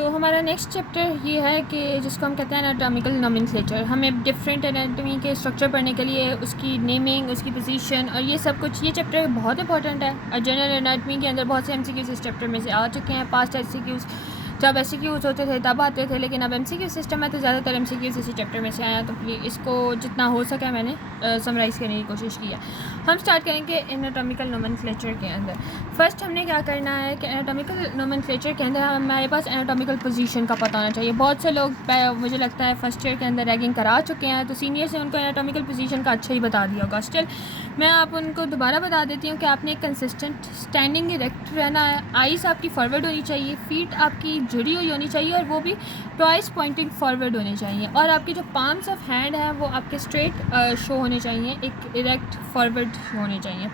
तो हमारा next chapter ये है कि जिसको हम कहते हैं एनाटॉमिकल नोमेनक्लेचर। हमें डिफरेंट एनाटॉमी के स्ट्रक्चर पढ़ने के लिए उसकी नेमिंग, उसकी पोजीशन और ये सब कुछ, ये चैप्टर बहुत इंपॉर्टेंट है। और जनरल एनाटॉमी के अंदर बहुत से एमसीक्यूज इस चैप्टर में से आ चुके हैं। पास्ट एमसीक्यूज जब एमसीक्यूज होते थे तब आते थे, लेकिन अब एमसीक्यू सिस्टम है तो ज़्यादातर एमसीक्यूज इसी चैप्टर में से आया। तो इसको जितना हो सका मैंने समराइज़ करने की कोशिश की है। हम स्टार्ट करेंगे एनाटॉमिकल नोमेनक्लेचर के अंदर। फर्स्ट हमने क्या करना है कि एनाटॉमिकल नोमेनक्लेचर के अंदर हमारे पास एनाटॉमिकल पोजीशन का पता होना चाहिए। बहुत से लोग मुझे लगता है फर्स्ट ईयर के अंदर रैगिंग करा चुके हैं, तो सीनियर से उनको एनाटॉमिकल पोजीशन का अच्छा ही बता दिया होगा। स्टिल मैं आप उनको दोबारा बता देती हूँ कि आपने एक कंसिस्टेंट स्टैंडिंग इरेक्ट रहना है। आइज़ आपकी फॉरवर्ड होनी चाहिए, फीट आपकी जुड़ी हुई होनी चाहिए और वो भी ट्वाइस पॉइंटिंग फॉरवर्ड होनी चाहिए। और आपकी जो पाम्स ऑफ हैंड है वो आपके स्ट्रेट शो होने चाहिए, एक इरेक्ट फॉरवर्ड होने चाहिए।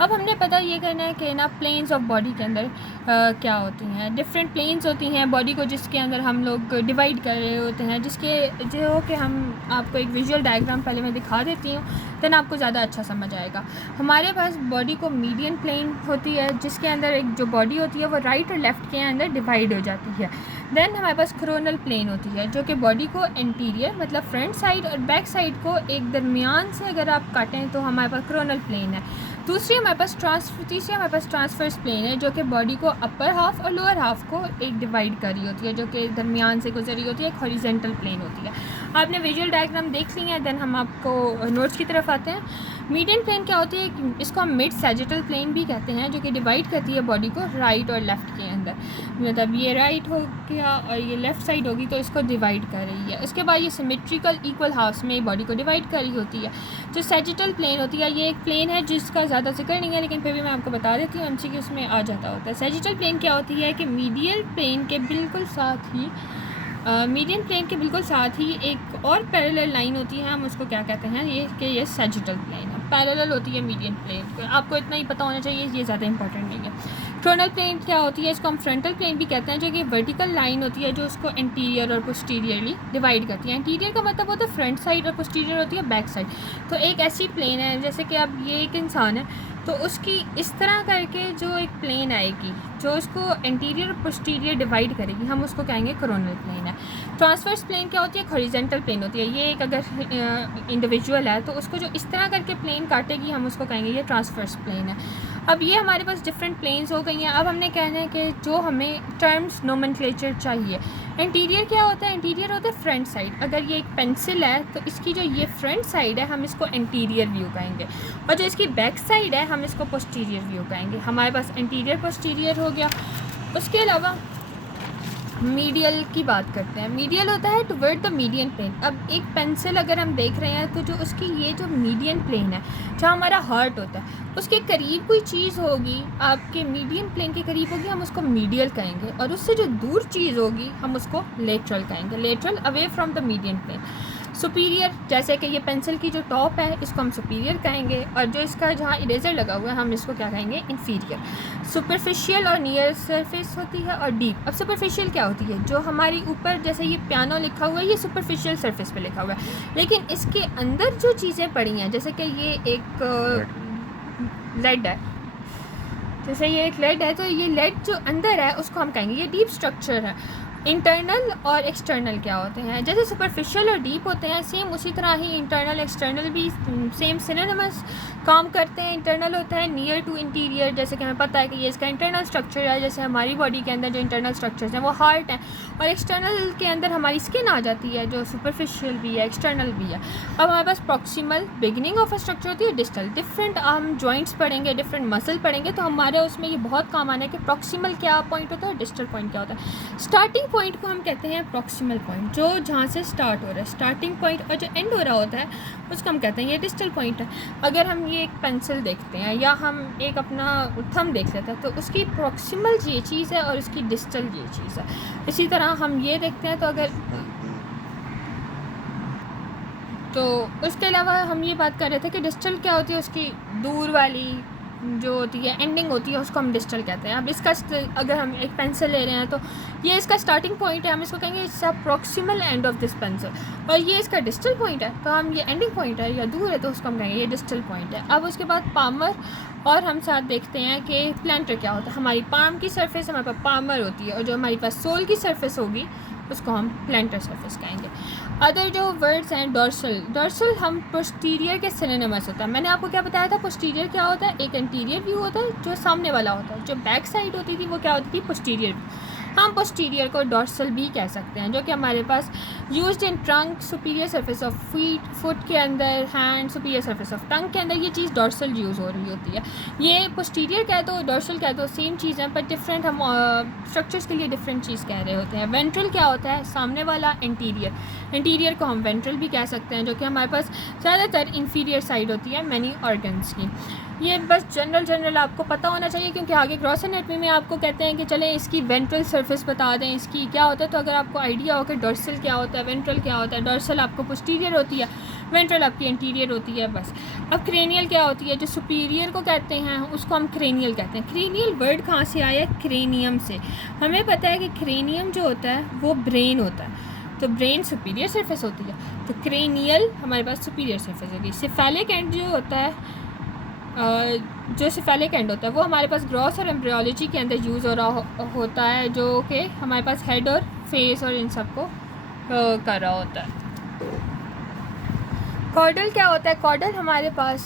अब हमने पता ये करना है कि ना प्लेन्स ऑफ बॉडी के अंदर क्या होती हैं। डिफरेंट प्लेन्स होती हैं बॉडी को, जिसके अंदर हम लोग डिवाइड कर रहे होते हैं, जिसके जो कि हम आपको एक विजुअल डायग्राम पहले मैं दिखा देती हूँ, देन आपको ज़्यादा अच्छा समझ आएगा। हमारे पास बॉडी को मीडियन प्लेन होती है, जिसके अंदर एक जो बॉडी होती है वो राइट और लेफ़्ट के अंदर डिवाइड हो जाती है। देन हमारे पास कोरोनल प्लेन होती है, जो कि बॉडी को इंटीरियर मतलब फ्रंट साइड और बैक साइड को एक दरमियान से अगर आप काटें तो हमारे पास कोरोनल प्लेन है। तीसरी हमारे पास ट्रांसफर्स प्लेन है, जो कि बॉडी को अपर हाफ और लोअर हाफ को एक डिवाइड कर रही होती है, जो कि दरमियान से गुजर रही होती है, एक हॉरिजॉन्टल प्लेन होती है। आपने विजुअल डायग्राम देख लिया है, देन हम आपको नोट्स की तरफ आते हैं। मीडियन प्लेन क्या होती है, इसको हम मिड सैजिटल प्लेन भी कहते हैं, जो कि डिवाइड करती है बॉडी को राइट और लेफ़्ट के अंदर। मतलब ये राइट हो गया और ये लेफ़्ट साइड होगी तो इसको डिवाइड कर रही है। उसके बाद ये सिमेट्रिकल इक्वल हाफ्स में बॉडी को डिवाइड कर रही होती है। जो सैजिटल प्लेन होती है, ये एक प्लेन है जिसका ज़्यादा जिक्र नहीं है, लेकिन फिर भी मैं आपको बता देती हूँ, एमसीक्यू उसमें आ जाता होता है। सैजिटल प्लेन क्या होती है कि मीडियल प्लेन के बिल्कुल साथ ही मीडियन प्लेन के बिल्कुल साथ ही एक और पैरेलल लाइन होती है, हम उसको क्या कहते हैं, ये सैजिटल प्लेन है, पैरेलल होती है मीडियन प्लेन। आपको इतना ही पता होना चाहिए, ये ज़्यादा इंपॉर्टेंट नहीं है। कोरोनल प्लेन क्या होती है, इसको हम फ्रंटल प्लेन भी कहते हैं, जो कि वर्टिकल लाइन होती है जो उसको इंटीरियर और पोस्टीरियरली डिवाइड करती है। इंटीरियर का मतलब होता है फ्रंट साइड और पोस्टीरियर होती है बैक साइड। तो एक ऐसी प्लेन है, जैसे कि अब ये एक इंसान है तो उसकी इस तरह करके जो एक प्लेन आएगी जो उसको इंटीरियर और पोस्टीरियर डिवाइड करेगी, हम उसको कहेंगे कोरोनल प्लेन है। ट्रांसवर्स प्लेन क्या होती है, हॉरिजॉन्टल प्लेन होती है। ये एक अगर इंडिविजुअल है तो उसको जो इस तरह करके प्लेन काटेगी, हम उसको कहेंगे ये ट्रांसवर्स प्लेन है। अब ये हमारे पास डिफरेंट प्लेन्स हो गई हैं। अब हमने कहना है कि जो हमें टर्म्स नोमेनक्लेचर चाहिए। इंटीरियर क्या होता है, इंटीरियर होता है फ्रंट साइड। अगर ये एक पेंसिल है तो इसकी जो ये फ्रंट साइड है हम इसको इंटीरियर व्यू कहेंगे, और जो इसकी बैक साइड है हम इसको पोस्टीरियर व्यू कहेंगे। हमारे पास इंटीरियर पोस्टीरियर हो गया। उसके अलावा मीडियल की बात करते हैं। मीडियल होता है टुवर्ड द मीडियन प्लेन। अब एक पेंसिल अगर हम देख रहे हैं तो जो उसकी ये जो मीडियन प्लेन है, जहाँ हमारा हार्ट होता है, उसके करीब कोई चीज़ होगी, आपके मीडियन प्लेन के करीब होगी, हम उसको मीडियल कहेंगे, और उससे जो दूर चीज़ होगी हम उसको लेटरल कहेंगे, lateral away from the median plane. Superior, जैसे कि ये पेंसिल की जो टॉप है इसको हम सुपीरियर कहेंगे, और जो इसका जहाँ इरेजर लगा हुआ है हम इसको क्या कहेंगे, इन्फीरियर। सुपरफिशियल और नियर सरफेस होती है और डीप। अब सुपरफिशियल क्या होती है, जो हमारी ऊपर जैसे ये पियानो लिखा हुआ है ये सुपरफिशियल सरफेस पे लिखा हुआ है, लेकिन इसके अंदर जो चीज़ें पड़ी हैं, जैसे कि ये एक लेड है, जैसे ये एक लेड है तो ये लेड जो अंदर है उसको हम कहेंगे ये डीप स्ट्रक्चर है। इंटरनल और एक्सटर्नल क्या होते हैं, जैसे सुपरफिशियल और डीप होते हैं, सेम उसी तरह ही इंटरनल एक्सटर्नल भी सेम सिनोनिमस काम करते हैं। इंटरनल होता है नियर टू इंटीरियर, जैसे कि हमें पता है कि ये इसका इंटरनल स्ट्रक्चर है, जैसे हमारी बॉडी के अंदर जो इंटरनल स्ट्रक्चर्स हैं वो हार्ट है, और एक्सटर्नल के अंदर हमारी स्किन आ जाती है जो सुपरफिशियल भी है एक्सटर्नल भी है। अब हमारे पास proximal beginning of a structure होती है, डिस्टल। डिफरेंट हम जॉइंट्स पढ़ेंगे, डिफरेंट मसल पढ़ेंगे, तो हमारे उसमें ये बहुत काम आना है कि प्रॉक्सिमल क्या पॉइंट होता है, डिस्टल पॉइंट क्या होता है। स्टार्टिंग पॉइंट को हम कहते हैं प्रॉक्सिमल पॉइंट, जो जहाँ से स्टार्ट हो रहा है स्टार्टिंग पॉइंट, और जो एंड हो रहा होता है उसको हम कहते हैं ये डिस्टल पॉइंट है। अगर हम ये एक पेंसिल देखते हैं या हम एक अपना थंब देख लेते हैं तो उसकी प्रॉक्सिमल ये चीज़ है और उसकी डिस्टल ये चीज़ है। इसी तरह हम ये देखते हैं तो अगर तो उसके अलावा हम ये बात कर रहे थे कि डिस्टल क्या होती है, उसकी दूर वाली जो होती है एंडिंग होती है उसको हम डिस्टल कहते हैं। अब इसका अगर हम एक पेंसिल ले रहे हैं तो ये इसका स्टार्टिंग पॉइंट है, हम इसको कहेंगे it's a proximal end of this pencil, और ये इसका डिस्टल पॉइंट है तो हम ये एंडिंग पॉइंट है या दूर है तो उसको हम कहेंगे ये डिस्टल पॉइंट है। अब उसके बाद पामर और हम साथ देखते हैं कि प्लांटर क्या होता है। हमारी पाम की सरफेस हमारे पास पामर होती है और जो हमारी पास सोल की सरफेस होगी उसको हम प्लांटर सरफेस कहेंगे। अदर जो वर्ड्स हैं डॉर्सल, डॉर्सल हम पोस्टीरियर के सिनोनिमस होता है। मैंने आपको क्या बताया था पोस्टीरियर क्या होता है, एक एंटीरियर व्यू होता है जो सामने वाला होता है, जो बैक साइड होती थी वो क्या होती थी पोस्टीरियर व्यू। हम पोस्टीरियर को डॉर्सल भी कह सकते हैं, जो कि हमारे पास used in trunk, superior surface of feet, foot के अंदर, hand, superior surface of tongue के अंदर ये चीज़ डॉर्सल यूज़ हो रही होती है। ये पोस्टीरियर कह दो डॉर्सल कह दो सेम चीज़ है, पर डिफरेंट हम स्ट्रक्चर्स के लिए डिफरेंट चीज़ कह रहे होते हैं। वेंट्रल क्या होता है, सामने वाला एंटीरियर, एंटीरियर को हम वेंट्रल भी कह सकते हैं, जो कि हमारे पास ज़्यादातर इंफीरियर साइड होती है मैनी ऑर्गन्स की। ये बस जनरल आपको पता होना चाहिए, क्योंकि आगे ग्रॉस एनाटॉमी में आपको कहते हैं कि चलें इसकी वेंट्रल सरफेस बता दें इसकी क्या होता है। तो अगर आपको आइडिया हो कि डॉर्सल क्या होता है, वेंट्रल क्या होता है, डॉर्सल आपको पोस्टीरियर होती है, वेंट्रल आपकी एंटीरियर होती है बस। अब क्रेनियल क्या होती है, जो सुपीरियर को कहते हैं उसको हम क्रेनियल कहते हैं। क्रेनियल वर्ड कहाँ से आया है, क्रेनियम से। हमें पता है कि क्रेनियम जो होता है वो ब्रेन होता है, तो ब्रेन सुपीरियर सरफेस होती है, तो क्रेनियल हमारे पास सुपीरियर सरफेस होगी। सिफेलिक एंड जो होता है जो सिफेलिक एंड होता है वो हमारे पास ग्रॉस और एम्ब्रियोलॉजी के अंदर यूज़ हो रहा होता है, जो कि हमारे पास हेड और फेस और इन सब को कर रहा होता है। कॉर्डल क्या होता है, कॉर्डल हमारे पास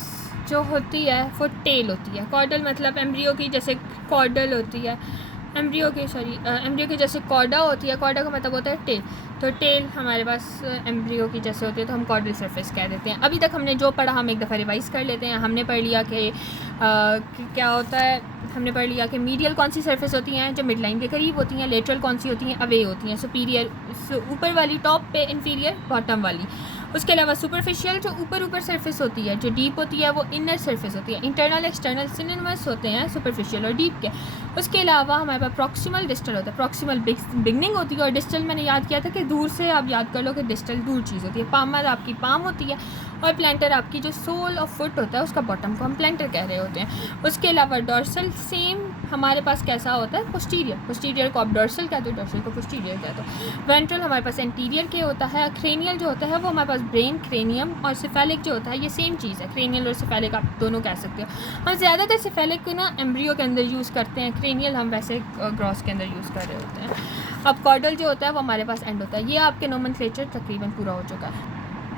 जो होती है वो टेल होती है। कॉर्डल मतलब एम्ब्रियो की जैसे कॉर्डल होती है, एम्ब्रियो की जैसे कॉर्डा होती है, कॉर्डा का मतलब होता है टेल, तो टेल हमारे पास एम्ब्रियो की जैसे होती है तो हम कॉर्डल सरफेस कह देते हैं। अभी तक हमने जो पढ़ा हम एक दफ़ा रिवाइज कर लेते हैं। हमने पढ़ लिया कि क्या होता है, हमने पढ़ लिया कि मीडियल कौन सी सरफेस होती हैं जो मिड लाइन के करीब होती हैं, लेटरल कौन सी होती हैं अवे होती हैं, सुपीरियर ऊपर वाली टॉप पे, इन्फीरियर बॉटम वाली। उसके अलावा सुपरफिशियल जो ऊपर सरफेस होती है, जो डीप होती है वो इनर सरफेस होती है। इंटरनल एक्सटर्नल सिनोनिमस होते हैं सुपरफिशियल और डीप के। उसके अलावा हमारे पास प्रॉक्सिमल डिस्टल होता है। प्रॉक्सिमल बिगनिंग होती है और डिस्टल मैंने याद किया था कि दूर से आप याद कर लो कि डिस्टल दूर चीज़ होती है। पामर आपकी पाम होती है और प्लांटर आपकी जो सोल ऑफ फुट होता है उसका बॉटम को हम प्लांटर कह रहे होते हैं। उसके अलावा डॉर्सल सेम हमारे पास कैसा होता है, पोस्टीरियर को आप डॉर्सल कह दो, डॉर्सल को पोस्टीरियर कह दो। वेंट्रल हमारे पास एंटीरियर के होता है। क्रेनियल जो होता है वो हमारे पास ब्रेन, क्रेनियम, और सिफेलिक जो होता है ये सेम चीज़ है, क्रेनियल और सिफेलिक आप दोनों कह सकते हो। हम ज़्यादातर सिफेलिक को ना एम्ब्रियो के अंदर यूज़ करते हैं, क्रेनियल हम वैसे ग्रॉस के अंदर यूज़ कर रहे होते हैं। अब कॉर्डल जो होता है वो हमारे पास एंड होता है। ये आपके नोमेनक्लेचर तकरीबन पूरा हो चुका है।